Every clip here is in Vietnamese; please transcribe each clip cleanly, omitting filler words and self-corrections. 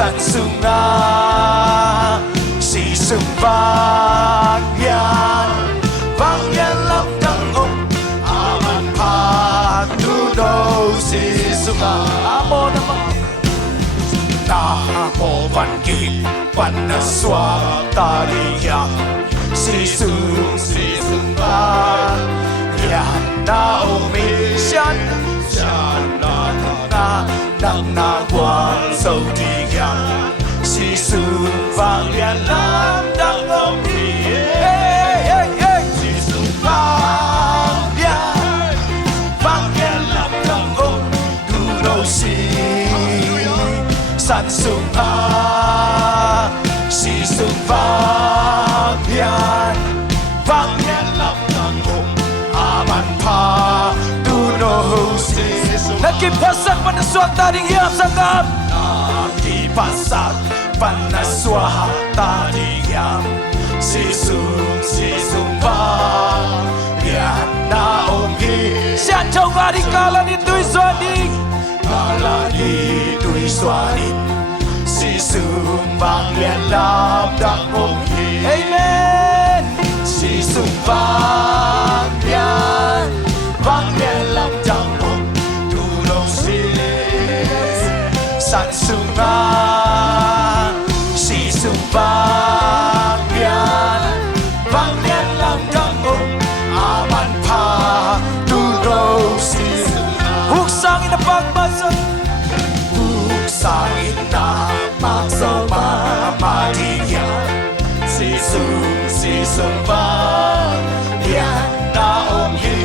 san sunga si sung vang yan lam dang ông aman pa tu đâu si sunga amo naman na mo van ki van na swa taliya si sung vang yan na umi shan nang na quan sâu đi yang si su vang lian lam dang ông đi si su vang lian lam dang ông du đâu si san sung ha si su vang lian lam dang ông aman pa du đâu si nakipasak panaswag taring hiyap sangkap nakipasak panaswag taring hiyap sisung ba yan na onghi siya chong aring kala nito'y swaning kala nito'y swaning sisung bang yan lam dang onghi amen sisung bang yan lam dang san sunga si sung vang yan lam dang ông aman pa tu đâu si huksang ina pagmasok huksang ina pagsama madiya si sung vang yan na ông hi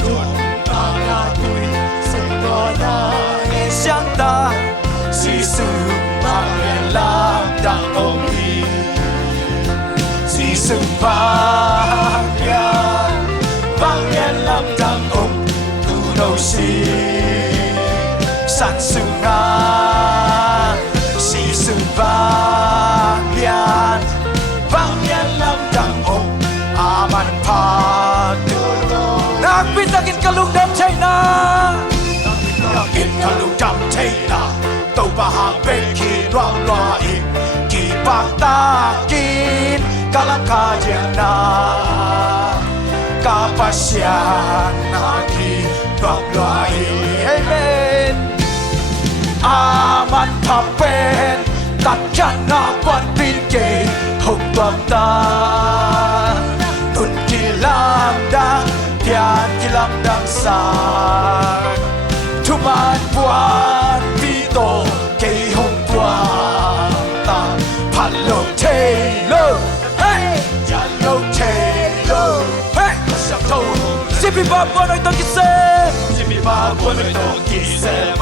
tuần ta tuổi sung na相当si su vang yan lam dang ông hi si su vang yan lam dang ông tu đâu si san su nga si su vang yan lam dang ông aman pa tu nagpitakin kalungdam China in kalung jam China tàu ba hàng bên khi loa loa in kỳ bạc ta kin kalang kajana kapasyan na ki loa loa in amen aman papen takkan na quan pin kê hồng tuam ta nun kilam dang tian kilam dang san Tuman buat pito kay hong buat ta Palo Taylor hey Yalo Taylor hey Siyang to Sipi ba buwan ay tokisem Sipi ba buwan ay tokisem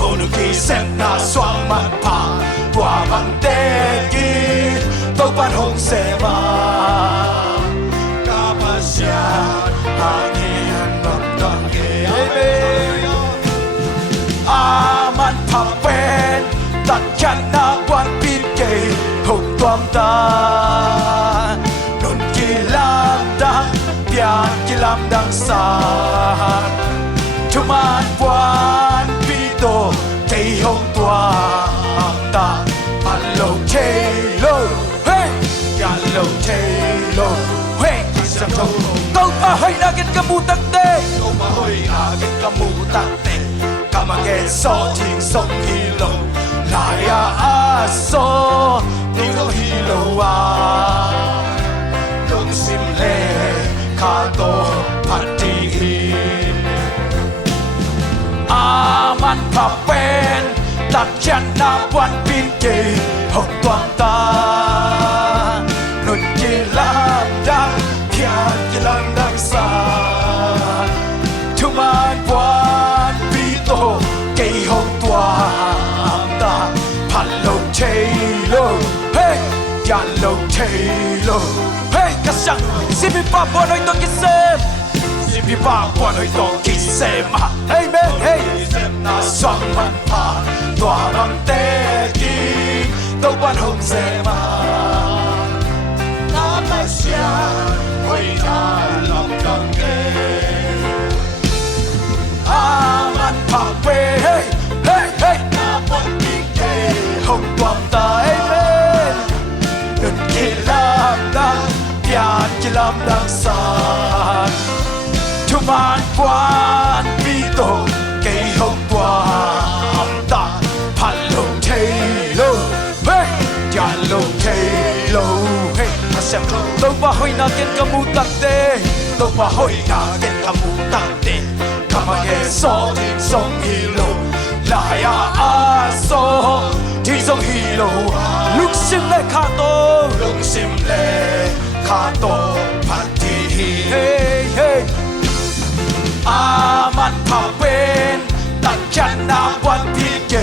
Mono kisem na swang man pa Buwamang teki Togpan hong sema Kapasyan hangin magdangin Amen aman papen takkan na quan pin kê hồng toam ta nun kilam dang pian kilam dang san chuman quan pito kê hồng toam ta alo chelo hey alo chelo hey kisang to kau pahay nagin kamutak te kau pahay nagin kamutak te Kamage so ting song hilo Laya aso Nilo hilo wa Dung sim le Kato patihin Aman papen Takyan na buwan pinke Hong tuang ta Nun kilam dang Kian kilam dang sa Tuman buwan cây hồng toang ta Palo Taylor hey Yalo Taylor hey kasang sipi pa buwan ay tokisem sipi pa buwan ay tokisem amen hey na swang man pa tuamang teki tawban hong sema napasya oy alam kang aman pape hey hey hey na pagkikay 萬關必到幾好掛得拍路梯路，嘿，一路梯路，嘿，阿石都把開那件咁冇得的，都把開那件咁冇得的，今日嘅鎖天送起路，來呀阿鎖天送起路，碌閃咧卡多，碌閃咧卡多拍地，嘿嘿。阿มันผ่าเป็นตัดฉันนาวันพิเก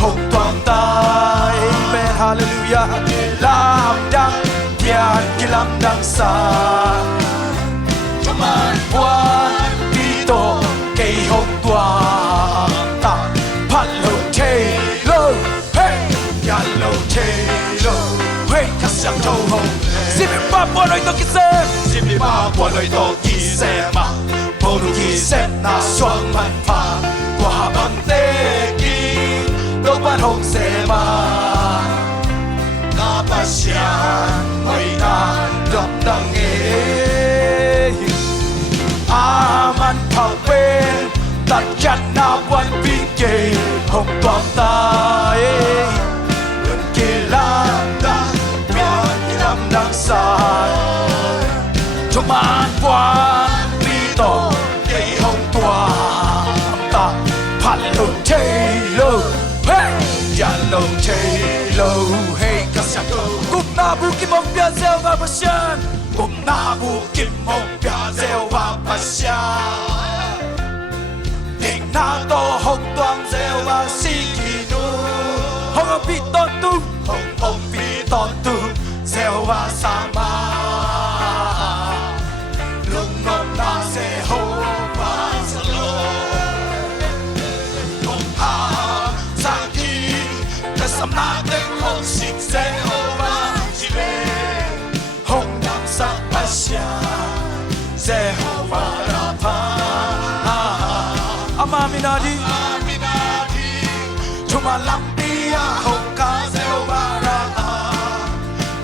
หกดวงตายเป็นฮาเลลูยาลามดังเพียรกิลำดังสาจุมันวันพิโตเกหกดวงตาพันโลเทโลเฮ้ยยันโลเทโลเฮ้ยข้าสังโจหงสิบป้าบัวลอยตัวกิเซสิบป้าบัวลอยตัวกิเซมาPurukisep na suang manpa Kwa habang teki Doban hong sema Kapasyan Mo'y naramdang Aman pagpin Tadyan na buwan bigay Hong tuwang tayo Nun kilamdang Piyan kilamdang sa'y Tumaan buwan Bito Pallo Taylor, hey, Yellow Taylor, hey, Kasako. Gumna bukim mong biyazel vapasyan, Gumna bukim mong biyazel vapasyan. Ting na to hong tuang zel vasikinu, Hong piton tu, Hong piton tu, zel vasama. Lung nom na se ho vasalo. Sắm natin hong sing se hova chile hong nam sa pasya se hova rapa amaminadi tumalampiya hong ka se hova rapa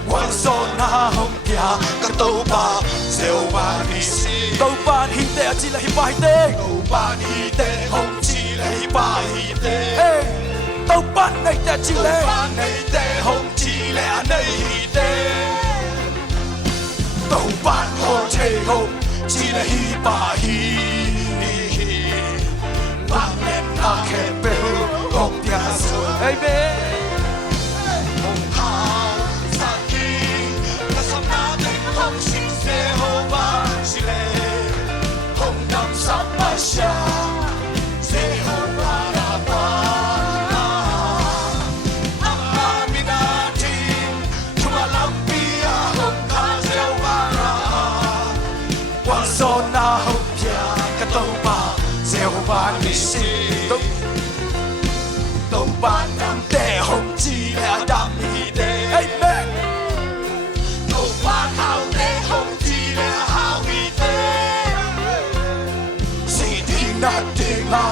wan so na hong pia katoba se hova nisi toban hite achila hipahite toban hite hong chile hipahite Tàu ban này ta chỉ lệ ban này tê hồng chỉ lệ anh ấy hi tê tàu ban hồng chê hồng chỉ lệ hi bà hi vang lên na khe bêu hồng tia sôi hey bé hồng hào sa ki ta sam na tên hồng sinh se hồng ba chỉ lệ hồng nam sa ba sha se hồng ba ra ba Zona hopia katoba Zeoba nisi Toba nam te hong chi le adam hi te Amen Toba hao te hong chi le hao hi te Si ting na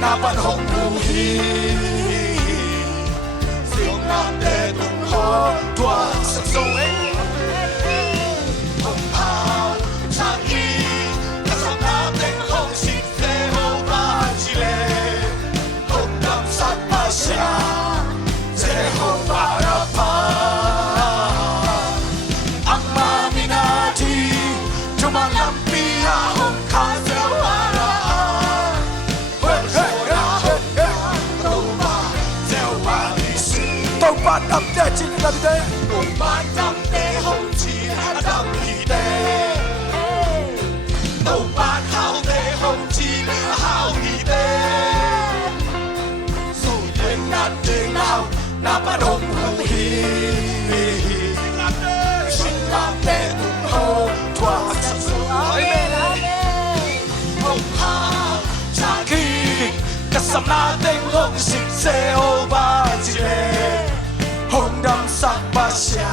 na ban hong hu hi Siêu na te tung ho tua sắc sâu Jehovah Rapha Amma minati Tumalampiya hong ka Jehovah Toba Jehovah nisi Toba nam te chi le nam te Toba nam te hong chi le nam hi te Toba hao te hong chi le hao hi te Dù tên nát tên nào na ban hong hu hi Shin nam te tung ho Tua sắc sôi Hong ha cha ki Kasam na tên hong sinh se o ba chi le Hong nam sắc ba xia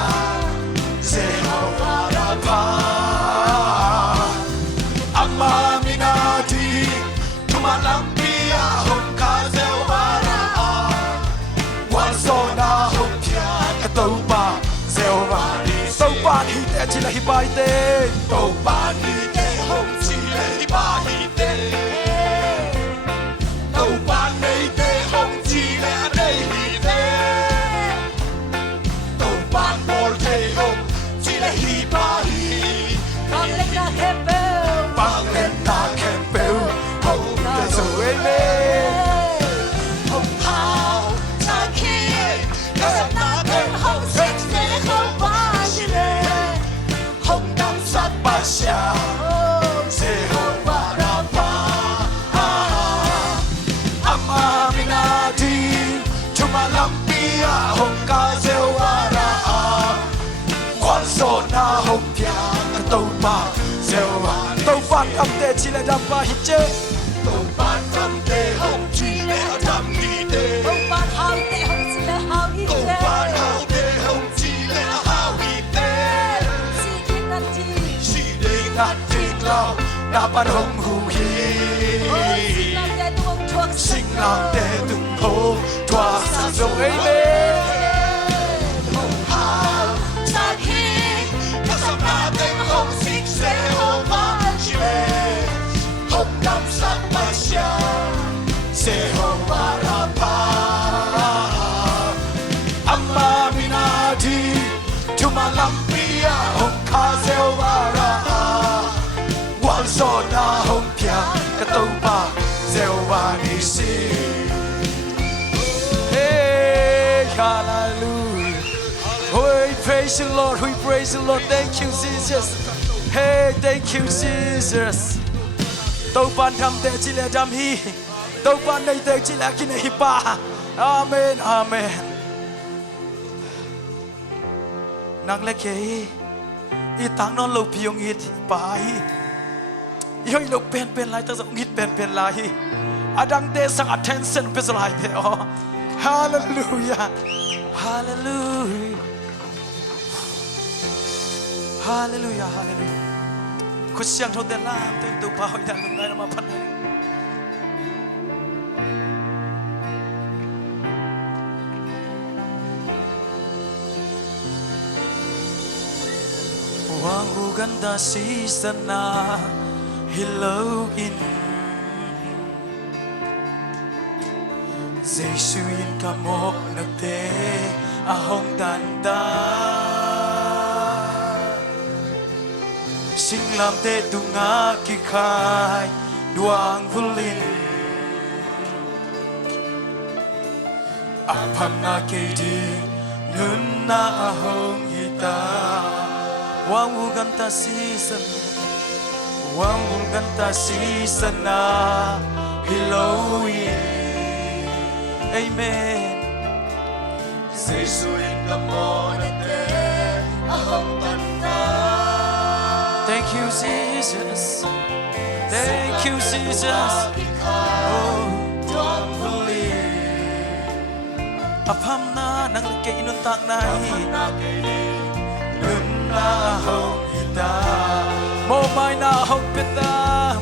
Jehovah Rapha Amma minati Tumalampiya hong ka Jehovah Rapha Wan so na hong pia katoba Jehovah nisi Toba hi te chi le hi bai te Toba hi te hong chi le hi ba hi pia hong ca gieo ara quan so na hong pia tàu ba gieo tàu ban âm te chỉ là đam ba hit chơi tàu ban âm te hong chỉ là đam đi te tàu ban hao te hong chỉ là hao hit tàu ban hao te hong chỉ là hao hit te si đi nát chi si đi nát chi lao na ban hong hu hi sinh làm để từng hồ tỏa sáng dầu ấy lên hồng hào sa hi các sắp na tên hồng xích sẽ hồng vã chê hồng năm sắc mai xa sẽ hồng vã ra pa amma minati chuma lampia hồng kha gieo vã ra quan so na hồng pia cái tàu ba gieo và đi si. Hey, hallelujah. We praise the Lord, we praise the Lord. Thank you, Jesus. Hey, thank you, Jesus. Tàu ban thăm te chỉ là đam hi, tàu ban này te chỉ là kinh hi pa. Amen, amen. Nang lệ kê, i tang non lâu piong hit pa hi. Yoi lo pen lai ta ngit pen lai adang te sang attention pe lai te oh hallelujah hallelujah hallelujah hallelujah khu siang thot te lam te tu pa hoi dan lung ngai ma phan wang hu ganda si sana hello in Giêsu in ca mok nag te ahong tanda sing lam te tunga ki khai duang vulin apam na ke di nun na ahong hita wang u ganta season wang ganta season na Halloween amen Giêsu in ca mok nag te ahong tanda. Thank you, Jesus. Thank you, Jesus. Oh, don't believe. Apam na nang kay inun tak nai. Nun na hong hita. Mo mai na hong pita.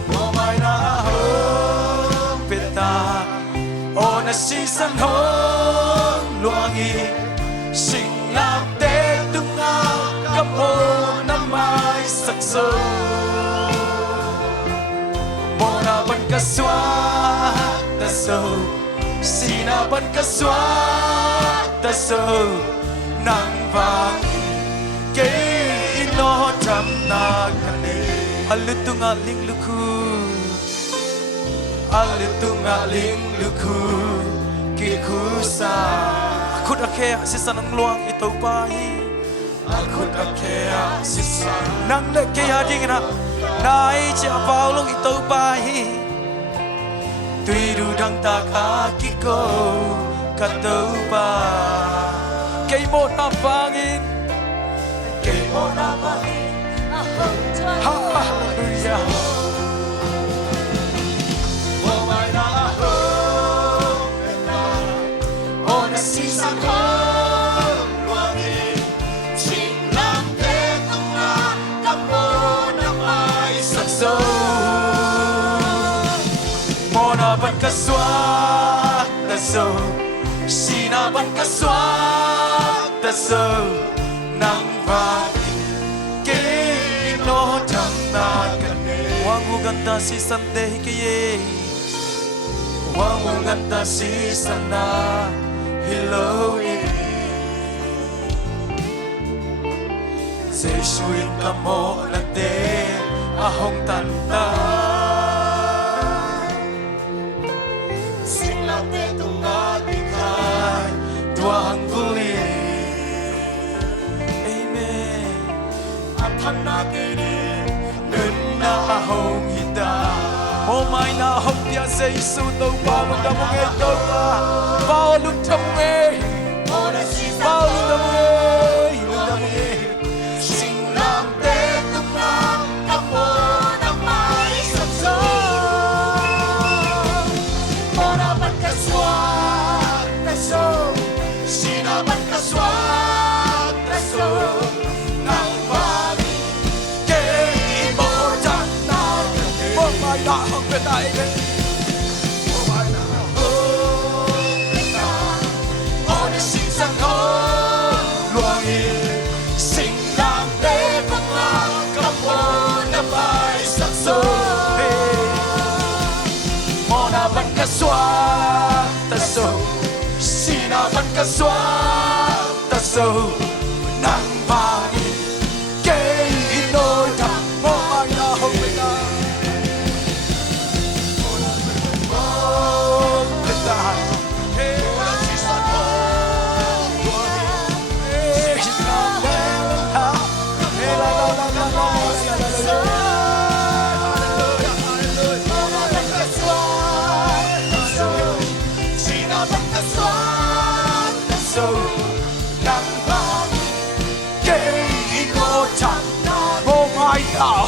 Mo mai na hong pita. O na season hong luangi. Sing lam te tunga kamo na mai sắc sâu Mona ban ka xóa ta sâu Sina ban ka xóa ta sâu Nang vang kay ino tam na kani Alitunga ling luku Alitunga ling luku Kikusa Akut ake sisan ang luang ito bayi Aku tak kaya sisa nang lek kaya ding na nai cha bao long ito bai tùy du đăng ta kaki ko katau ba kay mo na pangin hallelujah oh my na oh na sisa ko Mona ban ka swat ta so Sina ban ka swat ta so Nang va ke no tam na kane Wangu ganta si sante hikiye Wangu ganta si sana hello Giêsu in ca mok nag te ahong tanda Sing lam te tunga ki khai duang vuli amen apam na ke di nun na ahong hita mo mai na hong pia Giêsu tàu ba mong da mong e tàu ta bao lúc thầm mê mo mai bên ô mai na ô để sinh ra ô luồng in sinh nam đế băng la cặp ô na mai sắc sâu mô na ban ca xoa ta sâu si na ban ca xoa ta sâu nắng vàng kê in đôi thằng mô mai na hồng bên na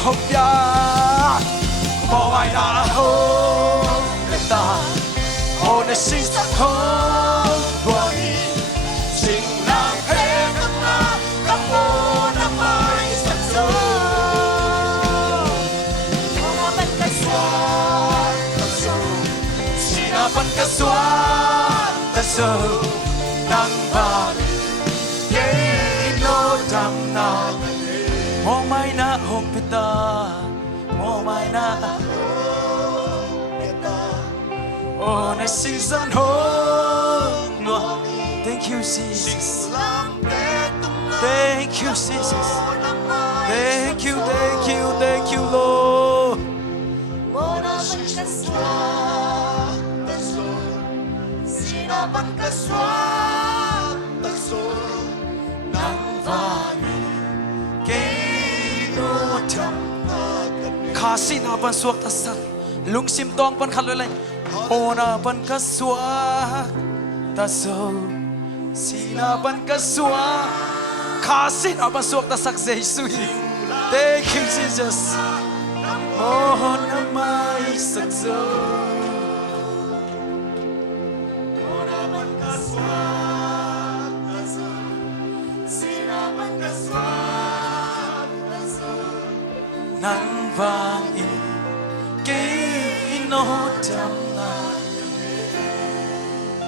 hồng ya mong ai đã hôn lên ta hôn để sinh sắc hôn buồn chính nàng hết các na các mô năm mai sắc dâu mong ai bên cái xoan ta dâu chỉ là bên cái xoan ta dâu nắng vàng yên nô trầm na mong mai na hồng pita mong mai na oh na season home thank you Jesus thank you Jesus thank you thank you thank you Lord Mona ban ka swa ta so sina ban ka swa ta so nang vàng khá xin na ban suak ta sat lung sim tong ban khát lôi lên ô na ban cá suak ta sâu xin na ban cá suak khá xin na ban suak ta sắc Jesus thank you Jesus ô na mai sắc dâu ô na ban cá suak ta sâu xin na ban cá suak ta sâu nắng vàng in kê nô trầm na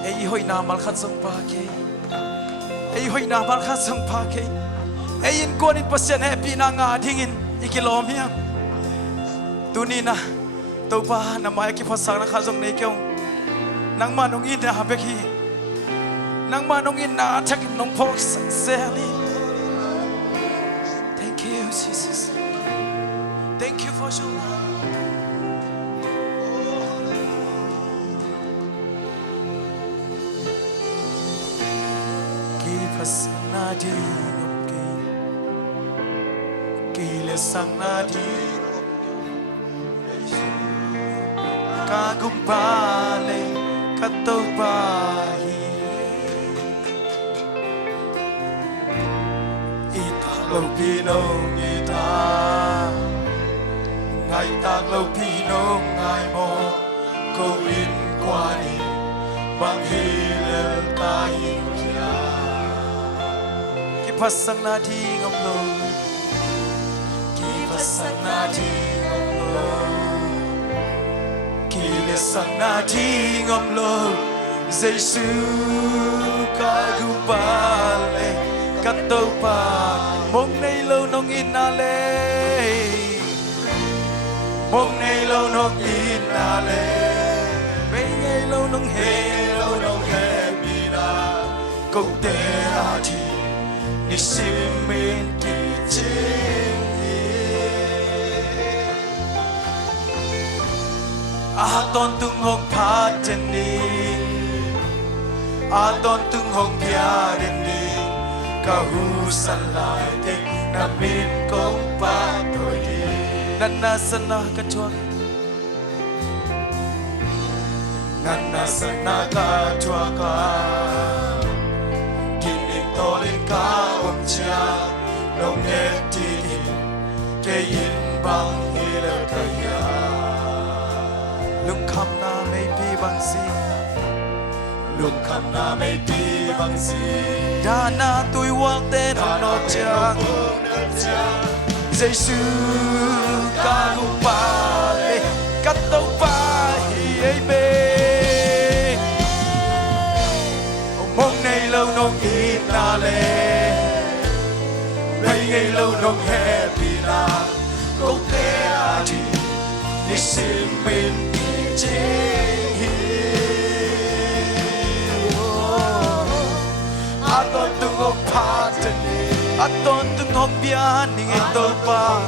ei hoi na mal khat song pa ke ei hoi na mal khat song pa ke ei in kon in pasien happy na nga ding in ikilom hiam tuni na to pa na mai ki phasang na kha jong nei kyong nang ma nong in na ha be khi nang ma nong in na thak nong phok sincerely thank you Jesus thank you for your love Sang na di ngom ki le sang na di ka gum ba le ka to ba hi ita lo pi no ita ngai ta lo pi no ngai mo ko in qua ni bang hi le ta hi pasang na di ngom lo ki pasang na di ngom lo ki le sang na di ngom lo Giêsu ka gu ba le ka to pa mong nei lo nong in na le mong nei lo nong in na le be nei lo nong he mi na ko te a di ni simin ki ching a ton tung hong pha chen ni a ton tung hong pia den ni ka hu san lai te na min kong pa toi di nan na sana ka chuak nan na sana ka chuak ka tolin ka om cha long et ti ke yin bang hila ka ya lung kham na mai pi bang si lung kham na mai pi bang si da na tui wang te no cha Giêsu ka gu pa le ka to pa lâu nông ít na lệ mấy ngày lâu nông happy na cũng thế à chỉ để xin mình chế aton tung hok pha chân aton tung hok bia ni ngay tôi pa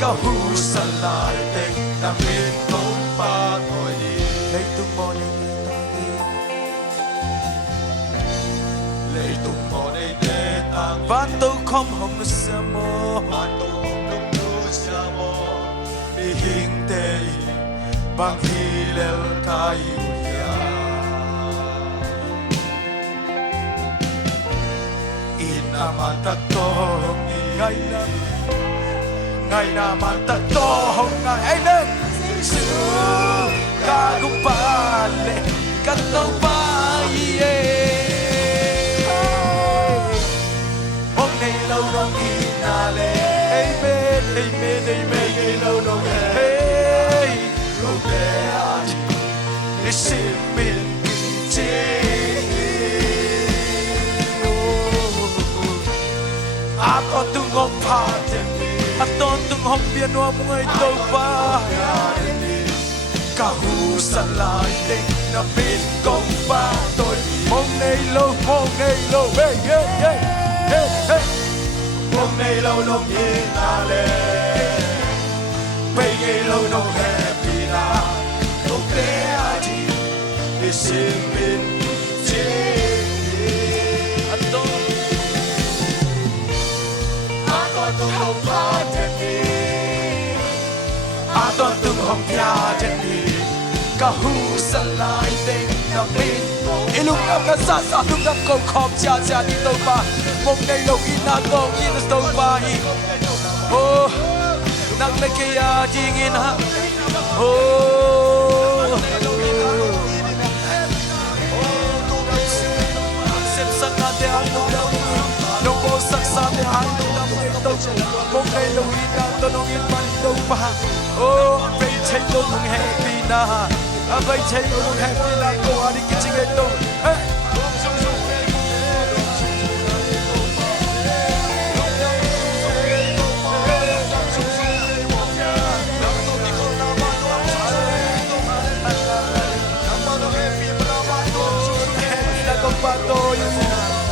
kau salai tek na min tong pa thôi đi lấy tung mò này lấy tung mò này để tang van tu không hồng nu sa mo van tu không nu sa mo mi hing te bang hi lel kai ya in amata to ngai na ngày nào mà ta to hồng ngày ấy lên xưa ca cũng ba lệ cắt tàu ba ye hôm nay lâu đông đi na lệ hey mê ngày lâu đông hey lúc bé anh để xin mình kinh chế à có tung ngọc pha aton tung hong bian wa mungai to pa kahu salai ding na pin kong pa tôi mong nay lâu hey hey hey hey hey mong nay lâu nông yên na le bây ngày lâu nông happy na lúc bé ai đi xin mình chế tung hồng pha chân đi, aton tung hồng pha chân đi, kahu salai ding na pin, ilung nam na sa tung nam kong khom cha đi tàu pa, mong nay lâu ina kong ina tàu pa hi, oh, nang le kaya jingin ha, oh, xem sắc na te ang nông bố sắc sa te ang mong ngày lâu ina tôi nông yên man đâu pa oh vậy thấy tôi nông happy na vậy thấy tôi nông happy na cô anh cái gì vậy tôi con ba tôi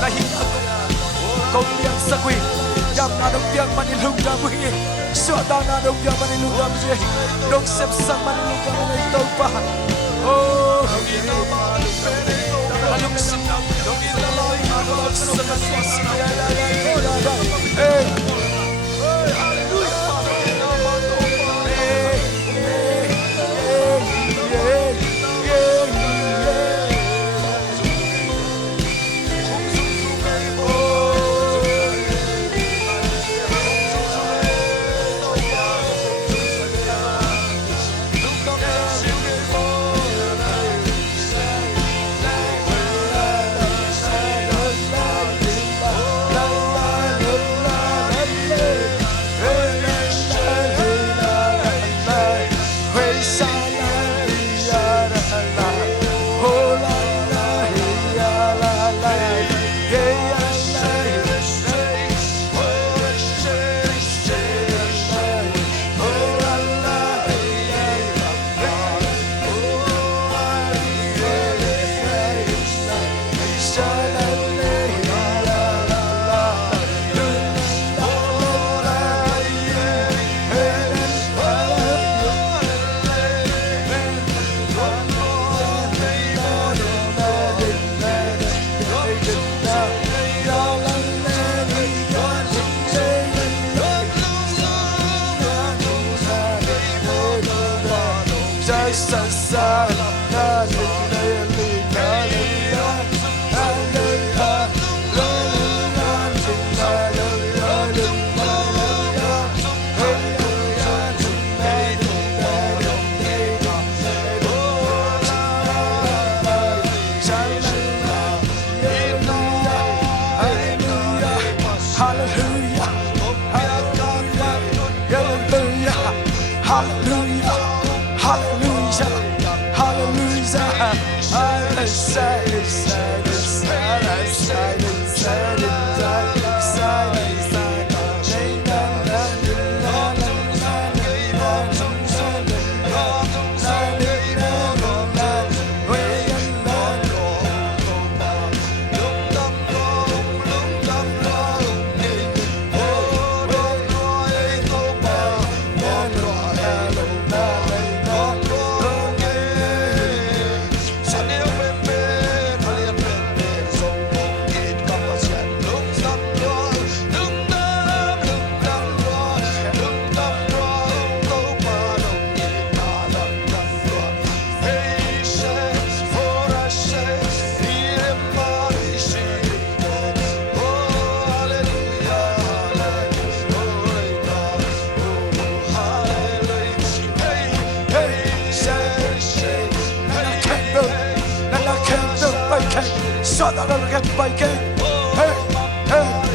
là hiện công liang sa quỷ jam na dong piang mani lung dam hi so ta na dong piang mani lung dam je dong sep sang mani lung dam ngai to pa oh alung sim dong in la loi ma lo sa ka si hey Hallelujah, hallelujah, hallelujah. soát ta nó cái bài kê hey hey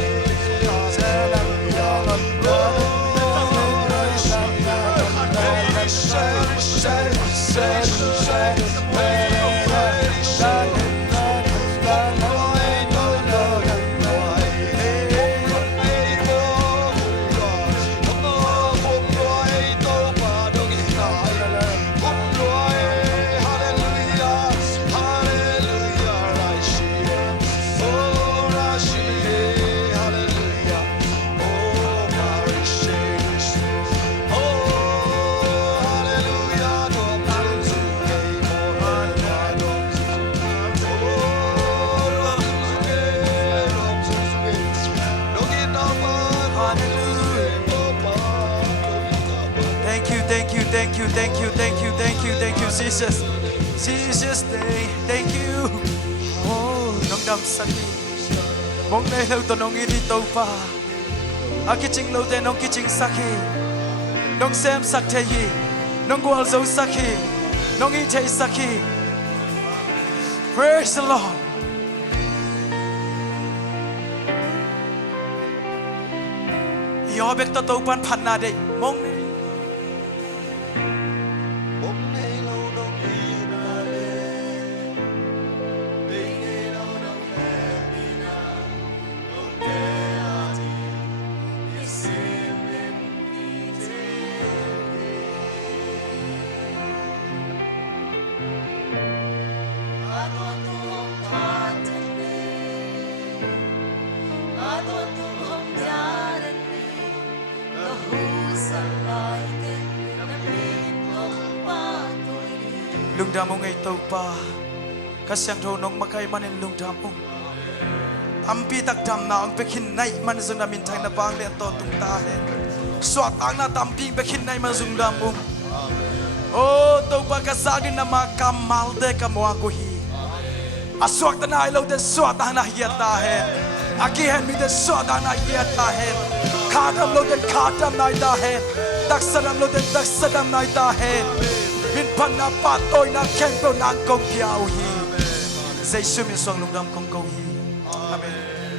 Thank you, Jesus. Jesus, thank you. Oh, nong dam saki. Mong nay lâu to nong ini tàu pa. Akiching lâu te nong kiching saki. Nong sem sak te yi. Nong gwal zo saki. Nong i te saki. Praise the Lord. Yo bek to tàu pan pan na de. Mong lung damong ay tàu pa kasyang tho nong makay manin lung damong ampi tak dam na ang pekin nay man zung na min thang na bang le to tung ta he swat ang na tampi pekin nay man zung damong oh tàu pa kasagin na makamal de kamwa ko hi aswak ta na ilo de swat na hiat ta he aki hen mi de swat na hiat ta he khadam lo de khadam nai ta he daksadam lo de daksadam nai ta he min pan na patoy na khen pro nang kong piao hi Giêsu min soang lung dam kong câu hi amen.